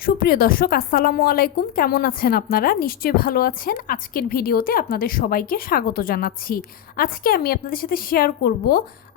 সুপ্রিয় দর্শক, আসসালামু আলাইকুম। কেমন আছেন আপনারা? নিশ্চয়ই ভালো আছেন। আজকের ভিডিওতে আপনাদের সবাইকে স্বাগত জানাচ্ছি। আজকে আমি আপনাদের সাথে শেয়ার করব,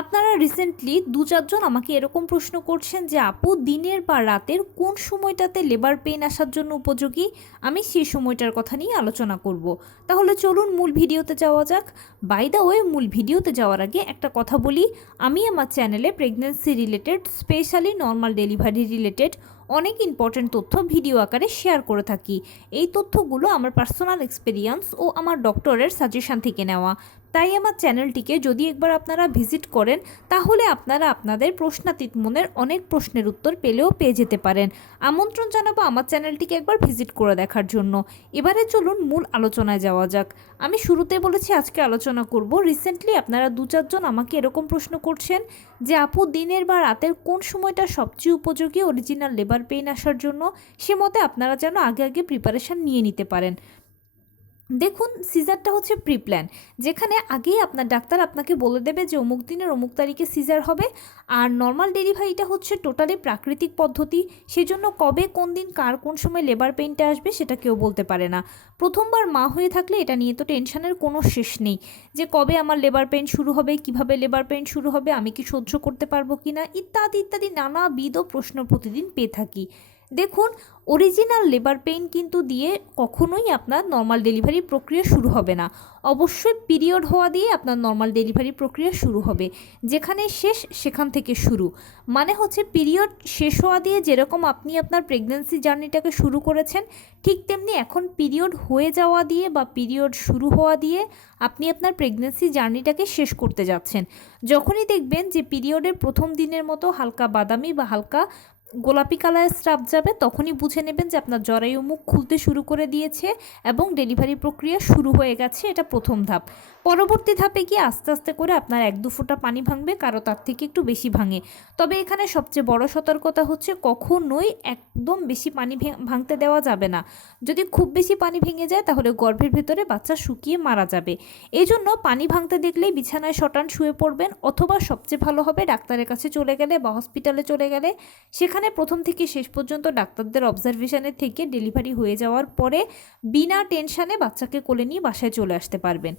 আপনারা রিসেন্টলি দু চারজন আমাকে এরকম প্রশ্ন করছেন যে, আপু, দিনের বা রাতের কোন সময়টাতে লেবার পেইন আসার জন্য উপযোগী? আমি সেই সময়টার কথা নিয়ে আলোচনা করব। তাহলে চলুন মূল ভিডিওতে যাওয়া যাক। বাই ওয়ে মূল ভিডিওতে যাওয়ার আগে একটা কথা বলি। আমি আমার চ্যানেলে pregnancy related specially normal delivery related অনেক ইম্পর্টেন্ট তথ্য ভিডিও আকারে শেয়ার করে থাকি। এই তথ্যগুলো আমার পার্সোনাল এক্সপিরিয়েন্স ও আমার ডক্টরের সাজেশান থেকে নেওয়া। তাই আমার চ্যানেলটিকে যদি একবার আপনারা ভিজিট করেন, তাহলে আপনারা আপনাদের প্রশ্নাতীত মনের অনেক প্রশ্নের উত্তর পেলেও পেয়ে যেতে পারেন। আমন্ত্রণ জানাব আমার চ্যানেলটিকে একবার ভিজিট করে দেখার জন্য। এবারে চলুন মূল আলোচনায় যাওয়া যাক। আমি শুরুতে বলেছি, আজকে আলোচনা করব রিসেন্টলি আপনারা দু চারজন আমাকে এরকম প্রশ্ন করছেন যে, আপু, দিনের বা রাতের কোন সময়টা সবচেয়ে উপযোগী অরিজিনাল লেবার পেইন আসার জন্য? সে মতে আপনারা যেন আগে আগে প্রিপারেশান নিয়ে নিতে পারেন। দেখুন, সিজারটা হচ্ছে প্রি প্ল্যান যেখানে আগেই আপনার ডাক্তার আপনাকে বলে দেবে যে অমুক দিনের অমুক তারিখে সিজার হবে, আর নর্মাল ডেলিভারিটা হচ্ছে টোটালি প্রাকৃতিক পদ্ধতি। সেজন্য কবে, কোন দিন, কার, কোন সময় লেবার পেইনটা আসবে সেটা কেউ বলতে পারে না। প্রথমবার মা হয়ে থাকলে এটা নিয়ে তো টেনশনের কোনো শেষ নেই। যে কবে আমার লেবার পেইন শুরু হবে, কীভাবে লেবার পেইন শুরু হবে, আমি কি সহ্য করতে পারব কি না ইত্যাদি ইত্যাদি নানাবিধ প্রশ্ন প্রতিদিন পেয়ে থাকি। দেখুন অরিজিনাল লেবার পেইন কিন্তু দিয়ে কখনোই আপনার নর্মাল ডেলিভারি প্রক্রিয়া শুরু হবে না। অবশ্যই পিরিয়ড হওয়া দিয়ে আপনার নর্মাল ডেলিভারি প্রক্রিয়া শুরু হবে। যেখানে শেষ, সেখান থেকে শুরু। মানে হচ্ছে পিরিয়ড শেষ হওয়া দিয়ে যেরকম আপনি আপনার প্রেগনেন্সি জার্নিটাকে শুরু করেছেন, ঠিক তেমনি এখন পিরিয়ড হয়ে যাওয়া দিয়ে বা পিরিয়ড শুরু হওয়া দিয়ে আপনি আপনার প্রেগনেন্সি জার্নিটাকে শেষ করতে যাচ্ছেন। যখনই দেখবেন যে পিরিয়ডের প্রথম দিনের মতো হালকা বাদামি বা হালকা গোলাপি কালারের স্রাব যাবে, তখনই বুঝে নেবেন যে আপনার জরায়ু মুখ খুলতে শুরু করে দিয়েছে এবং ডেলিভারি প্রক্রিয়া শুরু হয়ে গেছে, এটা প্রথম ধাপ। পরবর্তী ধাপে গিয়ে আস্তে আস্তে করে আপনার এক দু ফোঁটা পানি ভাঙবে, কারও তার থেকে একটু বেশি ভাঙে। তবে এখানে সবচেয়ে বড় সতর্কতা হচ্ছে কখনোই একদম বেশি পানি ভাঙতে দেওয়া যাবে না। যদি খুব বেশি পানি ভেঙে যায়, তাহলে গর্ভের ভিতরে বাচ্চা শুকিয়ে মারা যাবে। এই জন্য পানি ভাঙতে দেখলেই বিছানায় শটান শুয়ে পড়বেন, অথবা সবচেয়ে ভালো হবে ডাক্তারের কাছে চলে গেলে বা হসপিটালে চলে গেলে, সেখানে প্রথম থেকে শেষ পর্যন্ত ডাক্তারদের অবজারভেশানের থেকে ডেলিভারি হয়ে যাওয়ার পরে বিনা টেনশানে বাচ্চাকে কোলে নিয়ে বাসায় চলে আসতে পারবেন।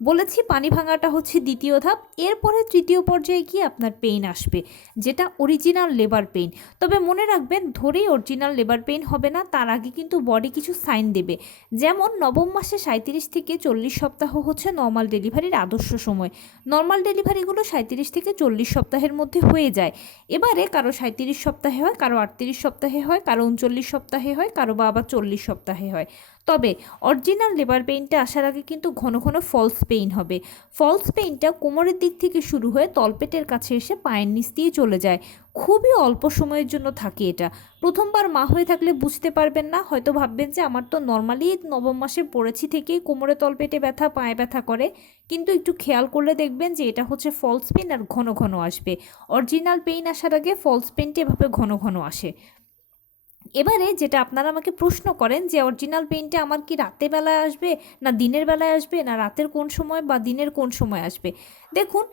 বলেছি পানি ভাঙাটা হচ্ছে দ্বিতীয় ধাপ, এরপরে তৃতীয় পর্যায়ে গিয়ে আপনার পেইন আসবে, যেটা অরিজিনাল লেবার পেইন তবে মনে রাখবেন, ধরেই অরিজিনাল লেবার পেইন হবে না, তার আগে কিন্তু বডি কিছু সাইন দেবে। যেমন নবম মাসে সাঁত্রিশ থেকে চল্লিশ সপ্তাহ হচ্ছে নর্মাল ডেলিভারির আদর্শ সময়। নর্মাল ডেলিভারিগুলো সাঁত্রিশ থেকে চল্লিশ সপ্তাহের মধ্যে হয়ে যায়। এবারে কারও সাঁত্রিশ সপ্তাহে হয়, কারও আটত্রিশ সপ্তাহে হয়, কারও উনচল্লিশ সপ্তাহে হয়, কারও বা আবার চল্লিশ সপ্তাহে হয়। তবে অরিজিনাল লেবার পেইনটা আসার আগে কিন্তু ঘন ঘন ফলস পেইন হবে। ফলস পেইনটা কোমরের দিক থেকে শুরু হয়ে তলপেটের কাছে এসে পায়ের নিচ দিয়ে চলে যায়। খুবই অল্প সময়ের জন্য থাকে এটা। প্রথমবার মা হয়ে থাকলে বুঝতে পারবেন না, হয়তো ভাববেন যে আমার তো নর্মালি নবম মাসে পড়েছি থেকেই কোমরে তলপেটে ব্যথা, পায়ে ব্যথা করে। কিন্তু একটু খেয়াল করলে দেখবেন যে এটা হচ্ছে ফলস পেন আর ঘন ঘন আসবে। অরিজিনাল পেইন আসার আগে ফলস পেইনটা এভাবে ঘন ঘন আসে। এবারে যেটা আপনারা আমাকে প্রশ্ন করেন যে অরিজিনাল পেইনটা আমার কি রাতে বেলায় আসবে, না দিনের বেলায় আসবে, না রাতের কোন সময় বা দিনের কোন সময় আসবে? দেখুন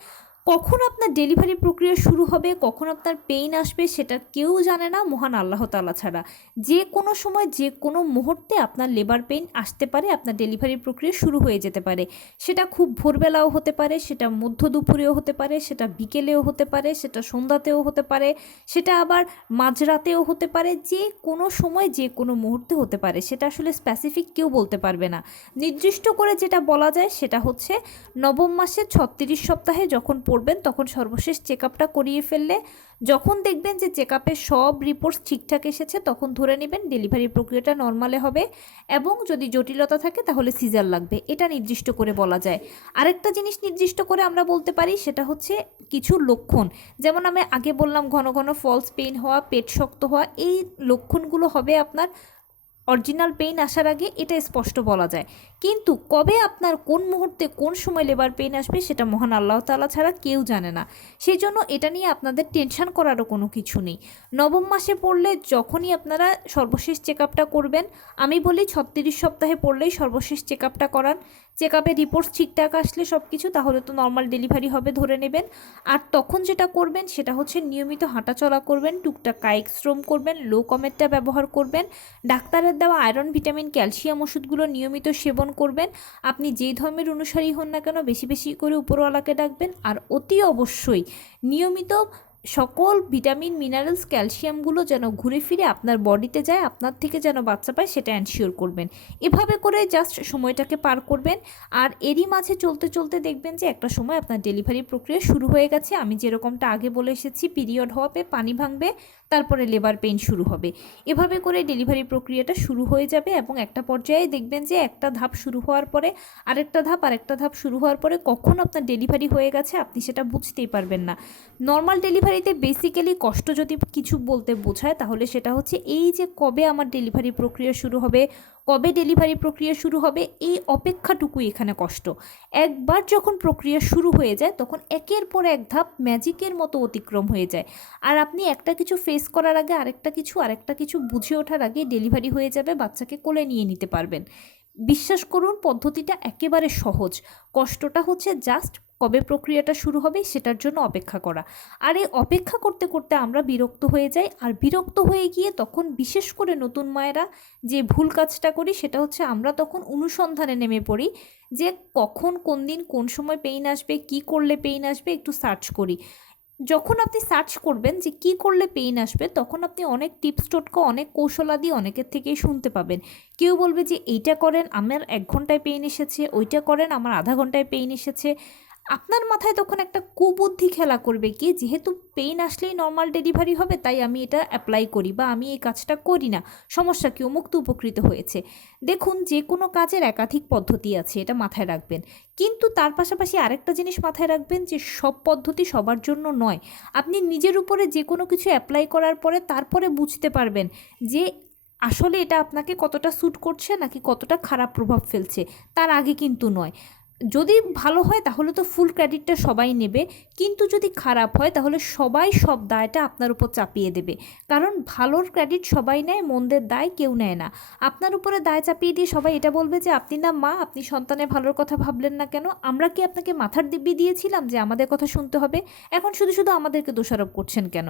কখন আপনার ডেলিভারি প্রক্রিয়া শুরু হবে, কখন আপনার পেইন আসবে সেটা কেউ জানে না, মহান আল্লাহ তালা ছাড়া। যে কোনো সময়, যে কোনো মুহূর্তে আপনার লেবার পেইন আসতে পারে, আপনার ডেলিভারি প্রক্রিয়া শুরু হয়ে যেতে পারে। সেটা খুব ভোরবেলাও হতে পারে, সেটা মধ্য দুপুরেও হতে পারে, সেটা বিকেলেও হতে পারে, সেটা সন্ধ্যাতেও হতে পারে, সেটা আবার মাঝরাতেও হতে পারে, যে কোনো সময়, যে কোনো মুহূর্তে হতে পারে। সেটা আসলে স্পেসিফিক কেউ বলতে পারবে না। নির্দিষ্ট করে যেটা বলা যায় সেটা হচ্ছে নবম মাসে ছত্রিশ সপ্তাহে যখন পড়বেন তখন সর্বশেষ চেক আপটা করিয়ে ফেললে যখন দেখবেন যে চেক আপের সব রিপোর্টস ঠিকঠাক এসেছে, তখন ধরে নেবেন ডেলিভারি প্রক্রিয়াটা নর্মালে হবে এবং যদি জটিলতা থাকে তাহলে সিজার লাগবে। এটা নির্দিষ্ট করে বলা যায়। আরেকটা জিনিস নির্দিষ্ট করে আমরা বলতে পারি, সেটা হচ্ছে কিছু লক্ষণ। যেমন আমি আগে বললাম, ঘন ঘন ফলস পেইন হওয়া, পেট শক্ত হওয়া, এই লক্ষণগুলো হবে আপনার অরিজিনাল পেইন আসার আগে এটা স্পষ্ট বলা যায়। কিন্তু কবে আপনার কোন মুহূর্তে কোন সময় লেবার পেইন আসবে সেটা মহান আল্লাহ তালা ছাড়া কেউ জানে না। সেই জন্য এটা নিয়ে আপনাদের টেনশন করারও কোনো কিছু নেই। নবম মাসে পড়লে যখনই আপনারা সর্বশেষ চেক করবেন, আমি বলি ছত্রিশ সপ্তাহে পড়লেই সর্বশেষ চেক করান। চেক আপের রিপোর্টস ঠিকঠাক আসলে সব কিছু তাহলে তো নর্মাল ডেলিভারি হবে, ধরে নেবেন। আর তখন যেটা করবেন, সেটা হচ্ছে নিয়মিত হাঁটাচলা করবেন, টুকটাক কায়িক শ্রম করবেন লো কমেটটা ব্যবহার করবেন, ডাক্তারের দেওয়া আয়রন ভিটামিন ক্যালসিয়াম ওষুধগুলো নিয়মিত সেবন করবেন। আপনি যেই ধর্মের অনুসারী হন না কেন, বেশি বেশি করে উপরওয়ালাকে ডাকবেন। আর অতি অবশ্যই নিয়মিত সকল ভিটামিন, মিনারেলস, ক্যালসিয়ামগুলো যেন ঘুরে ফিরে আপনার বডিতে যায়, আপনার থেকে যেন বাচ্চা পায়, সেটা এনশিওর করবেন। এভাবে করে জাস্ট সময়টাকে পার করবেন। আর এরই মাঝে চলতে চলতে দেখবেন যে একটা সময় আপনার ডেলিভারি প্রক্রিয়া শুরু হয়ে গেছে। আমি যেরকমটা আগে বলে এসেছি পিরিয়ড হওয়াবে পানি ভাঙবে, তারপরে লেবার পেইন শুরু হবে। এভাবে করে ডেলিভারি প্রক্রিয়াটা শুরু হয়ে যাবে এবং একটা পর্যায়ে দেখবেন যে একটা ধাপ শুরু হওয়ার পরে আরেকটা ধাপ আরেকটা ধাপ শুরু হওয়ার পরে কখন আপনার ডেলিভারি হয়ে গেছে, আপনি সেটা বুঝতেই পারবেন না। নর্মাল ডেলিভারিতে বেসিক্যালি কষ্ট যদি কিছু বলতে বোঝায়, তাহলে সেটা হচ্ছে এই যে কবে আমার ডেলিভারি প্রক্রিয়া শুরু হবে, কবে ডেলিভারি প্রক্রিয়া শুরু হবে, এই অপেক্ষাটুকুই এখানে কষ্ট। একবার যখন প্রক্রিয়া শুরু হয়ে যায়, তখন একের পর এক ধাপ ম্যাজিকের মতো অতিক্রম হয়ে যায়। আর আপনি একটা কিছু ফেস করার আগে আরেকটা কিছু আরেকটা কিছু বুঝে ওঠার আগে ডেলিভারি হয়ে যাবে, বাচ্চাকে কোলে নিয়ে নিতে পারবেন। বিশ্বাস করুন, পদ্ধতিটা একেবারে সহজ। কষ্টটা হচ্ছে জাস্ট কবে প্রক্রিয়াটা শুরু হবে সেটার জন্য অপেক্ষা করা। আর এই অপেক্ষা করতে করতে আমরা বিরক্ত হয়ে যাই, আর বিরক্ত হয়ে গিয়ে তখন বিশেষ করে নতুন মায়েরা যে ভুল কাজটা করি সেটা হচ্ছে আমরা তখন অনুসন্ধানে নেমে পড়ি যে কখন কোন দিন কোন সময় পেইন আসবে, কি করলে পেইন আসবে একটু সার্চ করি। যখন আপনি সার্চ করবেন যে কি করলে পেইন আসবে, তখন আপনি অনেক টিপস টোটকা, অনেক কৌশলাদি অনেকের থেকেই শুনতে পাবেন। কেউ বলবে যে, এইটা করেন, আমার এক ঘন্টায় পেইন এসেছে, ওইটা করেন, আমার আধা ঘন্টায় পেইন এসেছে। আপনার মাথায় তখন একটা কুবুদ্ধি খেলা করবে কি? যেহেতু পেইন আসলেই নর্মাল ডেলিভারি হবে, তাই আমি এটা অ্যাপ্লাই করি বা আমি এই কাজটা করি না। সমস্যা কি? মুক্ত উপকৃত হয়েছে। দেখুন, যে কোনো কাজের একাধিক পদ্ধতি আছে, এটা মাথায় রাখবেন। কিন্তু তার পাশাপাশি আরেকটা জিনিস মাথায় রাখবেন যে, সব পদ্ধতি সবার জন্য নয়। আপনি নিজের উপরে যে কোনো কিছু অ্যাপ্লাই করার পরে তারপরে বুঝতে পারবেন যে, আসলে এটা আপনাকে কতটা স্যুট করছে নাকি কতটা খারাপ প্রভাব ফেলছে, তার আগে কিন্তু নয়। যদি ভালো হয় তাহলে তো ফুল ক্রেডিটটা সবাই নেবে। কিন্তু যদি খারাপ হয় তাহলে সবাই সব দায়টা আপনার উপর চাপিয়ে দেবে। কারণ ভালোর ক্রেডিট সবাই নেয়, মন্দের দায় কেউ নেয় না। আপনার উপরে দায় চাপিয়ে দিয়ে সবাই এটা বলবে যে, আপনি না মা, আপনি সন্তানের ভালোর কথা ভাবলেন না কেন? আমরা কি আপনাকে মাথার দিব্যি দিয়েছিলাম যে আমাদের কথা শুনতে হবে? এখন শুধু শুধু আমাদেরকে দোষারোপ করছেন কেন?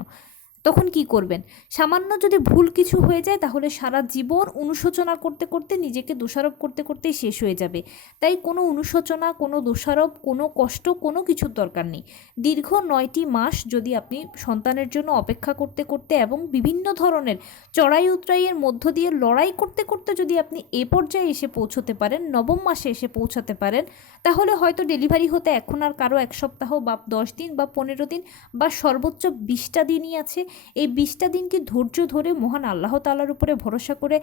তখন কি করবেন? সামান্য যদি ভুল কিছু হয়ে যায়, তাহলে সারা জীবন অনুশোচনা করতে করতে, নিজেকে দোষারোপ করতে, করতেই শেষ হয়ে যাবে। তাই কোনো অনুশোচনা, কোনো দোষারোপ, কোনো কষ্ট, কোনো কিছুর দরকার নেই। দীর্ঘ নয়টি মাস যদি আপনি সন্তানের জন্য অপেক্ষা করতে করতে এবং বিভিন্ন ধরনের চড়াই উতরাইয়ের মধ্য দিয়ে লড়াই করতে করতে যদি আপনি এ পর্যায়ে এসে পৌঁছতে পারেন, নবম মাসে এসে পৌঁছাতে পারেন, তাহলে হয়তো ডেলিভারি হতে এখন আর কারও এক সপ্তাহ বা দশ দিন বা পনেরো দিন বা সর্বোচ্চ বিশটা দিনই আছে। এই বিশটা দিন কি ধৈর্য ধরে মহান আল্লাহ তালার উপরে ভরসা করে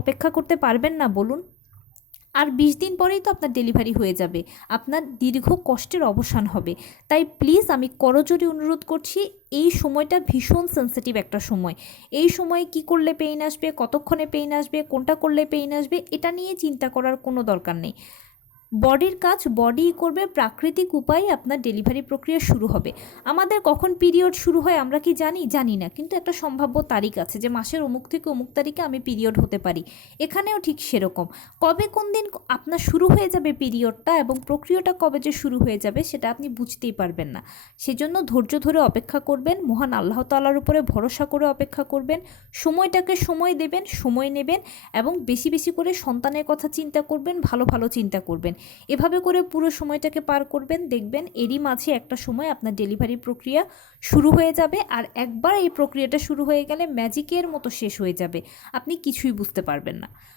অপেক্ষা করতে পারবেন না, বলুন। আর বিশ দিন পরেই তো আপনার ডেলিভারি হয়ে যাবে। আপনার দীর্ঘ কষ্টের অবসান হবে। তাই প্লিজ আমি করজোরে অনুরোধ করছি, এই সময়টা ভীষণ সেন্সিটিভ একটা সময়। এই সময়ে কি করলে পেইন আসবে, কতক্ষণে পেইন আসবে, কোনটা করলে পেইন আসবে, এটা নিয়ে চিন্তা করার কোনো দরকার নেই। বডির কাজ বডিই করবে, প্রাকৃতিক উপায়ে আপনার ডেলিভারি প্রক্রিয়া শুরু হবে। আমাদের কখন পিরিয়ড শুরু হয় আমরা কি জানি? জানি না। কিন্তু একটা সম্ভাব্য তারিখ আছে যে মাসের অমুক থেকে অমুক তারিখে আমি পিরিয়ড হতে পারি। এখানেও ঠিক সেরকম। কবে কোন দিন আপনার শুরু হয়ে যাবে পিরিয়ডটা এবং প্রক্রিয়াটা কবে যে শুরু হয়ে যাবে সেটা আপনি বুঝতেই পারবেন না। সেজন্য ধৈর্য ধরে অপেক্ষা করবেন, মহান আল্লাহ তাল্লার উপরে ভরসা করে অপেক্ষা করবেন, সময়টাকে সময় দেবেন, সময় নেবেন এবং বেশি বেশি করে সন্তানের কথা চিন্তা করবেন, ভালো ভালো চিন্তা করবেন। এভাবে করে পুরো সময়টাকে পার করবেন, দেখবেন এরই মাঝে একটা সময় আপনার ডেলিভারি প্রক্রিয়া শুরু হয়ে যাবে আর একবার এই প্রক্রিয়াটা শুরু হয়ে গেলে ম্যাজিকের মতো শেষ হয়ে যাবে। আপনি কিছুই বুঝতে পারবেন না।